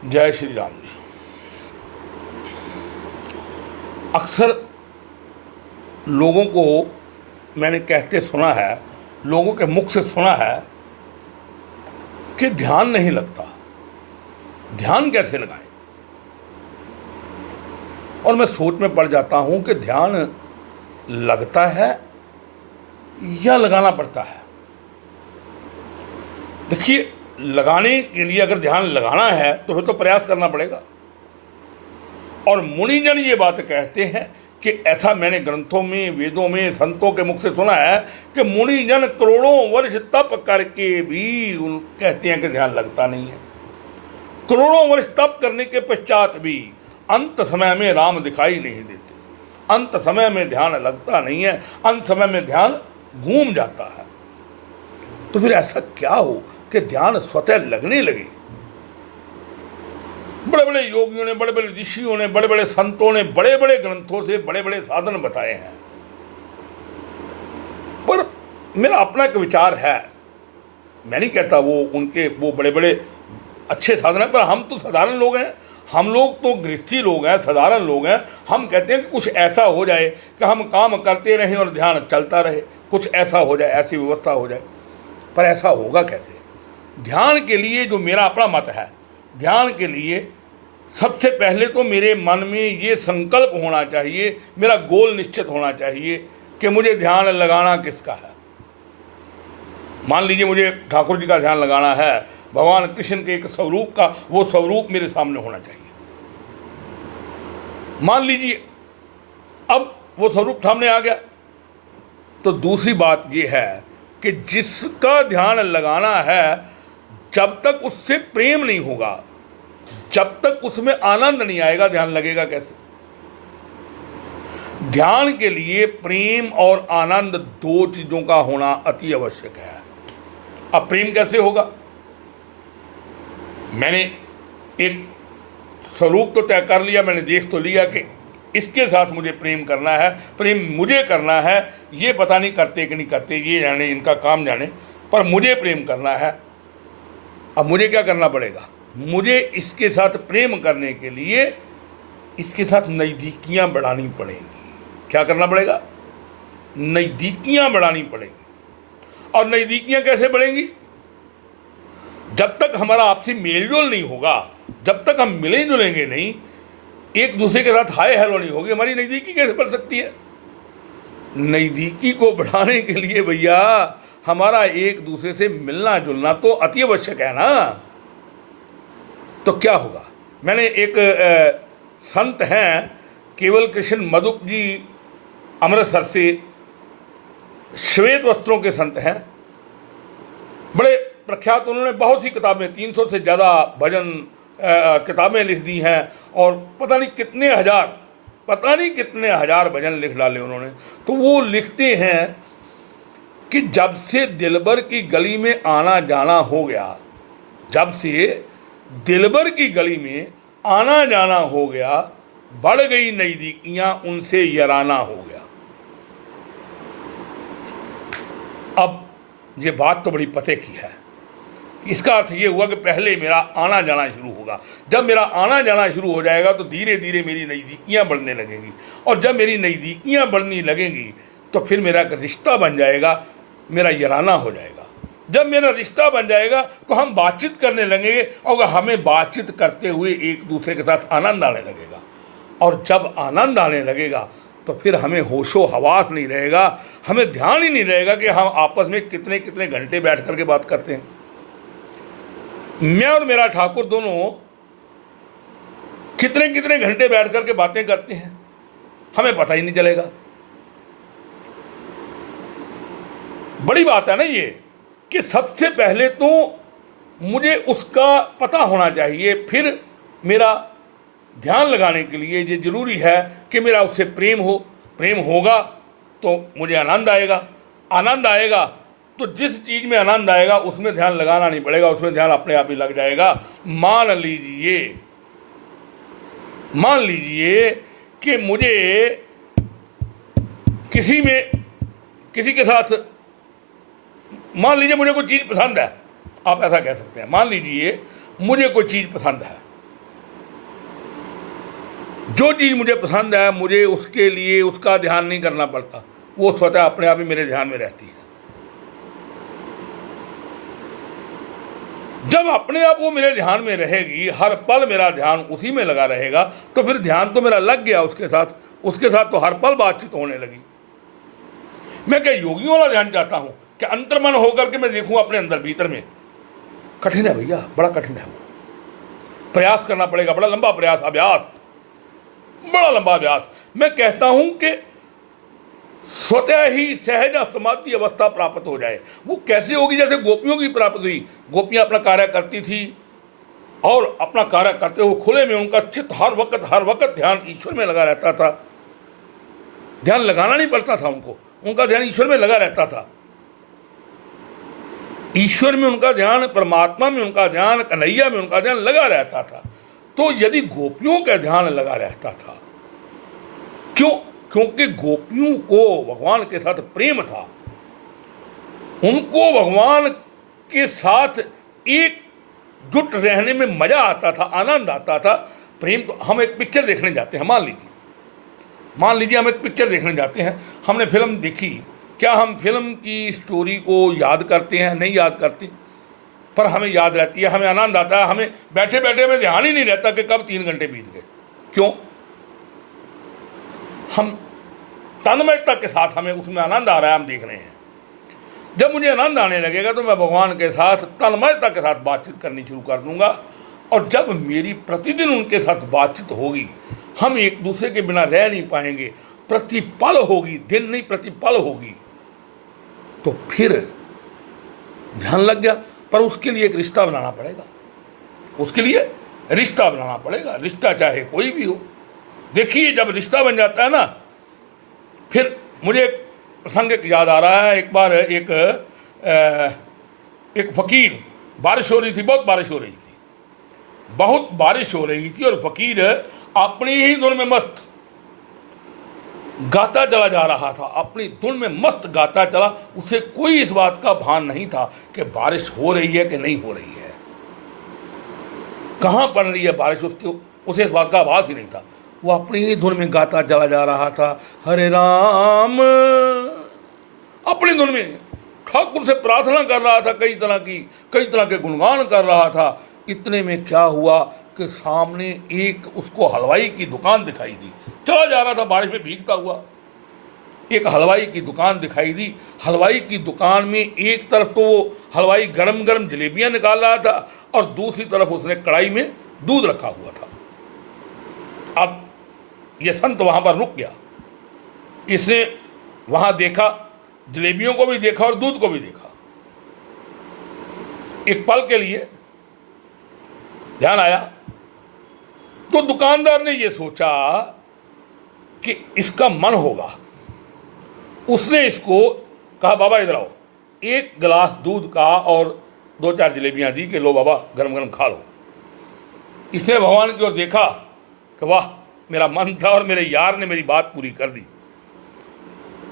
जय श्री राम जी। अक्सर लोगों को मैंने कहते सुना है, लोगों के मुख से सुना है कि ध्यान नहीं लगता, ध्यान कैसे लगाएं। और मैं सोच में पड़ जाता हूं कि ध्यान लगता है या लगाना पड़ता है। देखिए, लगाने के लिए अगर ध्यान लगाना है तो फिर तो प्रयास करना पड़ेगा। और मुनिजन ये बात कहते हैं कि ऐसा मैंने ग्रंथों में, वेदों में, संतों के मुख से सुना है कि मुनिजन करोड़ों वर्ष तप करके भी कहते हैं कि ध्यान लगता नहीं है। करोड़ों वर्ष तप करने के पश्चात भी अंत समय में राम दिखाई नहीं देते, अंत समय में ध्यान लगता नहीं है, अंत समय में ध्यान घूम जाता है। तो फिर ऐसा क्या हो कि ध्यान स्वतः लगने लगे। बड़े बड़े योगियों ने, बड़े बड़े ऋषियों ने, बड़े बड़े संतों ने बड़े बड़े ग्रंथों से बड़े बड़े साधन बताए हैं, पर मेरा अपना एक विचार है। मैं नहीं कहता वो बड़े बड़े अच्छे साधन हैं, पर हम तो साधारण लोग हैं, हम लोग तो गृहस्थी लोग हैं, साधारण लोग हैं। हम कहते हैं कि कुछ ऐसा हो जाए कि हम काम करते रहें और ध्यान चलता रहे, कुछ ऐसा हो जाए, ऐसी व्यवस्था हो जाए। पर ऐसा होगा कैसे? ध्यान के लिए जो मेरा अपना मत है, ध्यान के लिए सबसे पहले तो मेरे मन में ये संकल्प होना चाहिए, मेरा गोल निश्चित होना चाहिए कि मुझे ध्यान लगाना किसका है। मान लीजिए मुझे ठाकुर जी का ध्यान लगाना है, भगवान कृष्ण के एक स्वरूप का, वो स्वरूप मेरे सामने होना चाहिए। मान लीजिए अब वो स्वरूप सामने आ गया, तो दूसरी बात ये है कि जिसका ध्यान लगाना है, जब तक उससे प्रेम नहीं होगा, जब तक उसमें आनंद नहीं आएगा, ध्यान लगेगा कैसे? ध्यान के लिए प्रेम और आनंद दो चीजों का होना अति आवश्यक है। अब प्रेम कैसे होगा? मैंने एक स्वरूप तो तय कर लिया, मैंने देख तो लिया कि इसके साथ मुझे प्रेम करना है, प्रेम मुझे करना है। ये पता नहीं करते कि नहीं करते, ये जाने, इनका काम जाने, पर मुझे प्रेम करना है। अब मुझे क्या करना पड़ेगा? मुझे इसके साथ प्रेम करने के लिए इसके साथ नज़दीकियाँ बढ़ानी पड़ेंगी। क्या करना पड़ेगा? नज़दीकियाँ बढ़ानी पड़ेंगी। और नज़दीकियाँ कैसे बढ़ेंगी? जब तक हमारा आपसी मेलजोल नहीं होगा, जब तक हम मिले जुलेंगे नहीं, एक दूसरे के साथ हाय हेलो नहीं होगी, हमारी नज़दीकी कैसे बढ़ सकती है? नज़दीकी को बढ़ाने के लिए भैया हमारा एक दूसरे से मिलना जुलना तो अति आवश्यक है ना। तो क्या होगा? मैंने एक संत हैं, केवल कृष्ण मधुप जी, अमृतसर से, श्वेत वस्त्रों के संत हैं, बड़े प्रख्यात। उन्होंने बहुत सी किताबें, 300 से ज़्यादा भजन किताबें लिख दी हैं, और पता नहीं कितने हजार भजन लिख डाले उन्होंने। तो वो लिखते हैं कि जब से दिलबर की गली में आना जाना हो गया, जब से दिलबर की गली में आना जाना हो गया, बढ़ गई नज़दीकियाँ, उनसे यराना हो गया। अब ये बात तो बड़ी पते की है। इसका अर्थ ये हुआ कि पहले मेरा आना जाना शुरू होगा। जब मेरा आना जाना शुरू हो जाएगा तो धीरे धीरे मेरी नज़दीकियाँ बढ़ने लगेंगी, और जब मेरी नज़दीकियाँ बढ़ने लगेंगी तो फिर मेरा एक रिश्ता बन जाएगा, मेरा यराना हो जाएगा। जब मेरा रिश्ता बन जाएगा तो हम बातचीत करने लगेंगे, और हमें बातचीत करते हुए एक दूसरे के साथ आनंद आने लगेगा। और जब आनंद आने लगेगा तो फिर हमें होशो हवास नहीं रहेगा, हमें ध्यान ही नहीं रहेगा कि हम आपस में कितने कितने घंटे बैठ करके बात करते हैं। मैं और मेरा ठाकुर दोनों कितने कितने घंटे बैठ करके बातें करते हैं, हमें पता ही नहीं चलेगा। बड़ी बात है ना ये, कि सबसे पहले तो मुझे उसका पता होना चाहिए, फिर मेरा ध्यान लगाने के लिए ये जरूरी है कि मेरा उससे प्रेम हो। प्रेम होगा तो मुझे आनंद आएगा, आनंद आएगा तो जिस चीज़ में आनंद आएगा उसमें ध्यान लगाना नहीं पड़ेगा, उसमें ध्यान अपने आप ही लग जाएगा। मान लीजिए कि मुझे किसी के साथ, मान लीजिए मुझे कोई चीज़ पसंद है, आप ऐसा कह सकते हैं, मान लीजिए मुझे कोई चीज़ पसंद है, जो चीज़ मुझे पसंद है मुझे उसके लिए उसका ध्यान नहीं करना पड़ता, वो स्वतः अपने आप ही मेरे ध्यान में रहती है। जब अपने आप वो मेरे ध्यान में रहेगी, हर पल मेरा ध्यान उसी में लगा रहेगा, तो फिर ध्यान तो मेरा लग गया उसके साथ तो हर पल बातचीत होने लगी। मैं क्या योगियों वाला ध्यान चाहता हूँ कि अंतर्मन होकर के मैं देखूँ अपने अंदर भीतर में? कठिन है भैया, बड़ा कठिन है। वो प्रयास करना पड़ेगा, बड़ा लंबा प्रयास, अभ्यास, बड़ा लंबा अभ्यास। मैं कहता हूँ कि स्वतः ही सहज समाधि अवस्था प्राप्त हो जाए। वो कैसे होगी? जैसे गोपियों की प्राप्त हुई। गोपियाँ अपना कार्य करती थी और अपना कार्य करते हुए खुले में उनका चित्त हर वक्त ध्यान ईश्वर में लगा रहता था। ध्यान लगाना नहीं पड़ता था उनको, उनका ध्यान ईश्वर में लगा रहता था। ईश्वर में उनका ध्यान, परमात्मा में उनका ध्यान, कन्हैया में उनका ध्यान लगा रहता था। तो यदि गोपियों का ध्यान लगा रहता था, क्यों? क्योंकि गोपियों को भगवान के साथ प्रेम था, उनको भगवान के साथ एकजुट रहने में मजा आता था, आनंद आता था। प्रेम तो हम एक पिक्चर देखने जाते हैं, मान लीजिए हम एक पिक्चर देखने जाते हैं, हमने फिल्म देखी, क्या हम फिल्म की स्टोरी को याद करते हैं? नहीं याद करते, पर हमें याद रहती है, हमें आनंद आता है। हमें बैठे बैठे हमें ध्यान ही नहीं रहता कि कब 3 घंटे बीत गए। क्यों? हम तन्मयता के साथ, हमें उसमें आनंद आ रहा है, हम देख रहे हैं। जब मुझे आनंद आने लगेगा तो मैं भगवान के साथ तन्मयता के साथ बातचीत करनी शुरू कर दूंगा। और जब मेरी प्रतिदिन उनके साथ बातचीत होगी, हम एक दूसरे के बिना रह नहीं पाएंगे, प्रतिपल होगी, दिन नहीं प्रतिपल होगी, तो फिर ध्यान लग गया। पर उसके लिए एक रिश्ता बनाना पड़ेगा, उसके लिए रिश्ता बनाना पड़ेगा, रिश्ता चाहे कोई भी हो। देखिए जब रिश्ता बन जाता है ना, फिर मुझे एक प्रसंग याद आ रहा है। एक बार एक फकीर, बारिश हो रही थी, बहुत बारिश हो रही थी और फकीर अपनी ही धुन में मस्त गाता चला जा रहा था, अपनी धुन में मस्त गाता चला। उसे कोई इस बात का भान नहीं था कि बारिश हो रही है कि नहीं हो रही है, कहाँ पड़ रही है बारिश, उसे इस बात का आभास ही नहीं था। वो अपनी ही धुन में गाता चला जा रहा था, हरे राम, अपनी धुन में ठाकुर से प्रार्थना कर रहा था, कई तरह के गुणगान कर रहा था। इतने में क्या हुआ कि सामने एक उसको हलवाई की दुकान दिखाई दी। चला जा रहा था बारिश में भीगता हुआ, एक हलवाई की दुकान दिखाई दी। हलवाई की दुकान में एक तरफ तो वो हलवाई गरम गरम जलेबियां निकाल रहा था और दूसरी तरफ उसने कढ़ाई में दूध रखा हुआ था। अब ये संत वहाँ पर रुक गया, इसने वहाँ देखा, जलेबियों को भी देखा और दूध को भी देखा। एक पल के लिए ध्यान आया तो दुकानदार ने ये सोचा कि इसका मन होगा। उसने इसको कहा, बाबा इधर आओ, एक गिलास दूध का और 2-4 जलेबियां दी कि लो बाबा गरम गरम खा लो। इसने भगवान की ओर देखा कि वाह, मेरा मन था और मेरे यार ने मेरी बात पूरी कर दी।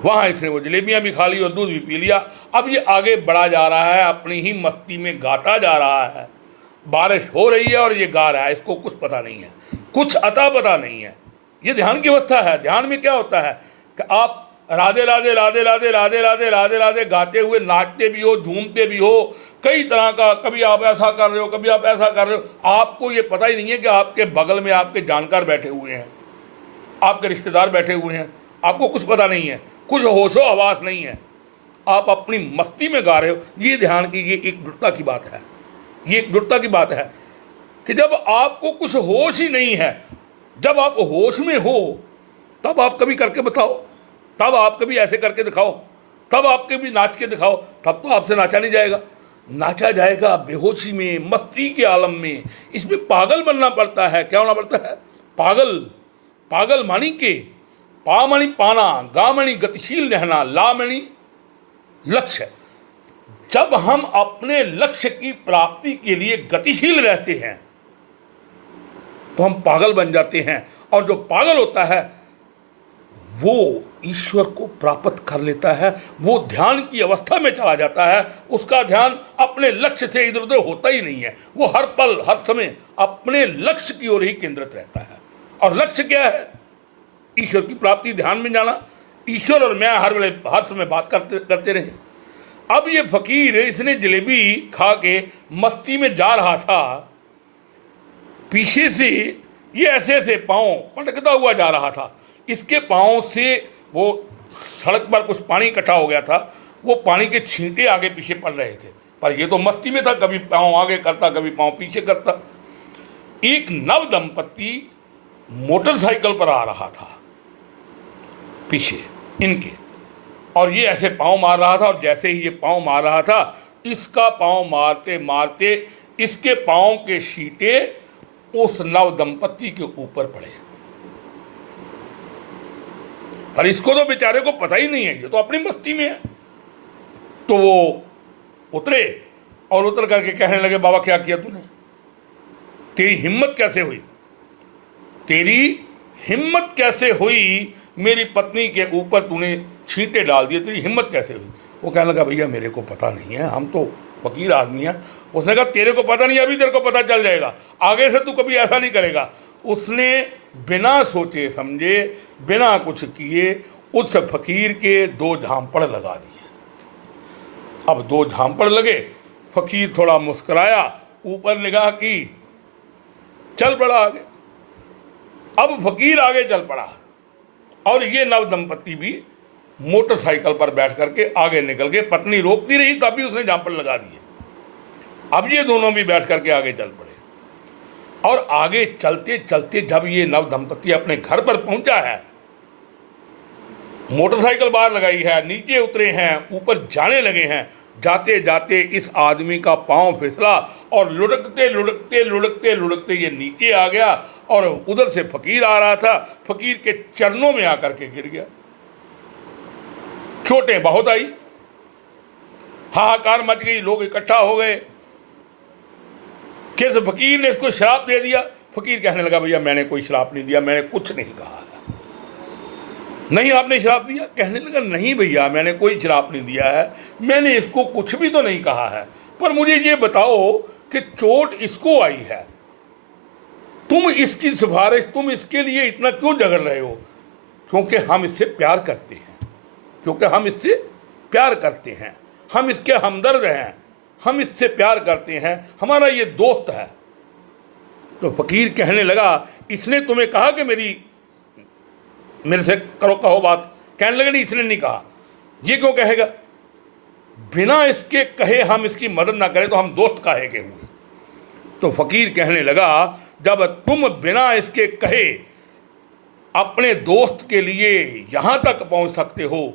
वहाँ इसने वो जलेबियां भी खा ली और दूध भी पी लिया। अब ये आगे बढ़ा जा रहा है, अपनी ही मस्ती में गाता जा रहा है। बारिश हो रही है और ये गा रहा है, इसको कुछ पता नहीं है, कुछ अता पता नहीं है। ये ध्यान की अवस्था है। ध्यान में क्या होता है कि आप राधे राधे राधे राधे राधे राधे राधे राधे गाते हुए नाचते भी हो, झूमते भी हो, कई तरह का, कभी आप ऐसा कर रहे हो, कभी आप ऐसा कर रहे हो। आपको ये पता ही नहीं है कि आपके बगल में आपके जानकार बैठे हुए हैं, आपके रिश्तेदार बैठे हुए हैं, आपको कुछ पता नहीं है, कुछ होशो हवास नहीं है, आप अपनी मस्ती में गा रहे हो। ये ध्यान की ये एकजुटता की बात है, ये एकजुटता की बात है कि जब आपको कुछ होश ही नहीं है, जब आप होश में हो तब आप कभी करके बताओ, तब आप कभी ऐसे करके दिखाओ, तब आप कभी नाच के दिखाओ, तब तो आपसे नाचा नहीं जाएगा। नाचा जाएगा बेहोशी में, मस्ती के आलम में। इसमें पागल बनना पड़ता है। क्या होना पड़ता है? पागल। पागल मानी के पा मणि पाना, गा मणि गतिशील रहना, ला मणि लक्ष्य। जब हम अपने लक्ष्य की प्राप्ति के लिए गतिशील रहते हैं तो हम पागल बन जाते हैं, और जो पागल होता है वो ईश्वर को प्राप्त कर लेता है, वो ध्यान की अवस्था में चला जाता है। उसका ध्यान अपने लक्ष्य से इधर उधर होता ही नहीं है, वो हर पल हर समय अपने लक्ष्य की ओर ही केंद्रित रहता है। और लक्ष्य क्या है? ईश्वर की प्राप्ति, ध्यान में जाना। ईश्वर और मैं हर समय बात करते रहे। अब ये फकीर, इसने जलेबी खा के मस्ती में जा रहा था, पीछे से ये ऐसे ऐसे पाँव पटकता हुआ जा रहा था। इसके पाँव से वो सड़क पर कुछ पानी इकट्ठा हो गया था, वो पानी के छींटे आगे पीछे पड़ रहे थे, पर ये तो मस्ती में था, कभी पाँव आगे करता कभी पाँव पीछे करता। एक नव दंपत्ति मोटरसाइकिल पर आ रहा था पीछे इनके, और ये ऐसे पाँव मार रहा था, और जैसे ही ये पाँव मार रहा था, इसका पाँव मारते मारते इसके पाँव के छींटे उस नव दंपत्ति के ऊपर पड़े। पर इसको तो बेचारे को पता ही नहीं है, ये तो अपनी मस्ती में है। तो वो उतरे और उतर करके कहने लगे, बाबा क्या किया तूने? तेरी हिम्मत कैसे हुई? तेरी हिम्मत कैसे हुई? मेरी पत्नी के ऊपर तूने छींटे डाल दिए, तेरी हिम्मत कैसे हुई? वो कहने लगा, भैया मेरे को पता नहीं है, हम तो फकीर आदमी हैं। उसने कहा, तेरे को पता नहीं, अभी तेरे को पता चल जाएगा, आगे से तू कभी ऐसा नहीं करेगा। उसने बिना सोचे समझे, बिना कुछ किए उस फकीर के 2 झांपड़ लगा दिए। अब 2 झांपड़ लगे, फकीर थोड़ा मुस्कुराया, ऊपर निगाह की, चल पड़ा आगे। अब फकीर आगे चल पड़ा और ये नव दंपत्ति भी मोटरसाइकिल पर बैठ करके आगे निकल गए। पत्नी रोकती रही, तब भी उसने झांपड़ लगा दिए। अब ये दोनों भी बैठ करके आगे चल पड़े, और आगे चलते चलते जब ये नव दंपत्ति अपने घर पर पहुंचा है, मोटरसाइकिल बाहर लगाई है, नीचे उतरे हैं, ऊपर जाने लगे हैं, जाते जाते इस आदमी का पांव फिसला और लुढ़कते लुढ़कते लुढ़कते लुढ़कते ये नीचे आ गया, और उधर से फकीर आ रहा था, फकीर के चरणों में आकर के गिर गया। चोटें बहुत आई, हाहाकार मच गई, लोग इकट्ठा हो गए कि इस फकीर ने इसको शराब दे दिया। फकीर कहने लगा, भैया मैंने कोई शराब नहीं दिया, मैंने कुछ नहीं कहा है। नहीं आपने शराब दिया? कहने लगा, नहीं भैया मैंने कोई शराब नहीं दिया है, मैंने इसको कुछ भी तो नहीं कहा है, पर मुझे ये बताओ कि चोट इसको आई है, तुम इसकी सिफारिश, तुम इसके लिए इतना क्यों झगड़ रहे हो? क्योंकि हम इससे प्यार करते हैं, क्योंकि हम इससे प्यार करते हैं, हम इसके हमदर्द हैं, हम इससे प्यार करते हैं, हमारा ये दोस्त है। तो फकीर कहने लगा, इसने तुम्हें कहा कि मेरे से कहो बात? कहने लगे, नहीं इसने नहीं कहा। ये क्यों कहेगा? बिना इसके कहे हम इसकी मदद ना करें तो हम दोस्त काहे के हुए? तो फकीर कहने लगा, जब तुम बिना इसके कहे अपने दोस्त के लिए यहाँ तक पहुँच सकते हो,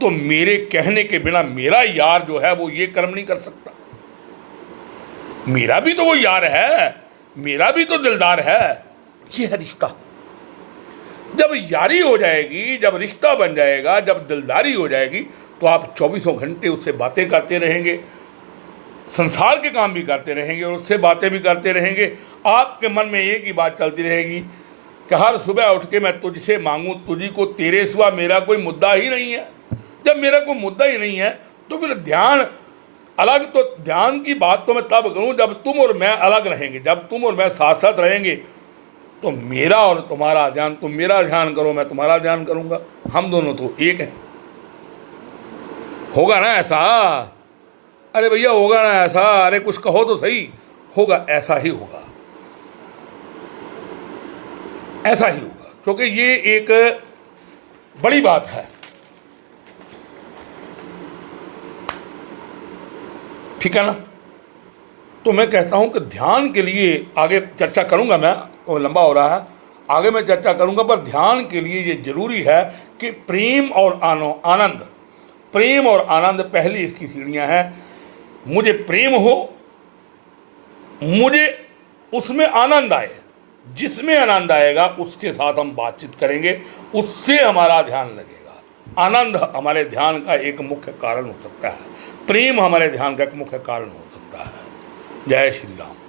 तो मेरे कहने के बिना मेरा यार जो है वो ये कर्म नहीं कर सकता। मेरा भी तो वो यार है, मेरा भी तो दिलदार है। ये है रिश्ता। जब यारी हो जाएगी, जब रिश्ता बन जाएगा, जब दिलदारी हो जाएगी, तो आप 24 घंटे उससे बातें करते रहेंगे, संसार के काम भी करते रहेंगे और उससे बातें भी करते रहेंगे। आपके मन में एक ही बात चलती रहेगी कि हर सुबह उठ के मैं तुझसे मांगूं तुझी को, तेरे सिवा मेरा कोई मुद्दा ही नहीं है। जब मेरा कोई मुद्दा ही नहीं है तो फिर ध्यान अलग, तो ध्यान की बात तो मैं तब करूं जब तुम और मैं अलग रहेंगे, जब तुम और मैं साथ साथ रहेंगे, तो मेरा और तुम्हारा ध्यान, तुम मेरा ध्यान करो, मैं तुम्हारा ध्यान करूंगा, हम दोनों तो एक हैं। होगा ना ऐसा? अरे भैया होगा ना ऐसा? अरे कुछ कहो तो सही। होगा, ऐसा ही होगा, ऐसा ही होगा, क्योंकि ये एक बड़ी बात है। ठीक है ना? तो मैं कहता हूं कि ध्यान के लिए आगे चर्चा करूंगा मैं, वो लंबा हो रहा है, आगे मैं चर्चा करूंगा, पर ध्यान के लिए ये जरूरी है कि प्रेम और आनंद, प्रेम और आनंद पहली इसकी सीढ़ियां हैं। मुझे प्रेम हो, मुझे उसमें आनंद आए, जिसमें आनंद आएगा उसके साथ हम बातचीत करेंगे, उससे हमारा ध्यान लगेगा। आनंद हमारे ध्यान का एक मुख्य कारण हो सकता है, प्रेम हमारे ध्यान का एक मुख्य कारण हो सकता है। जय श्री राम।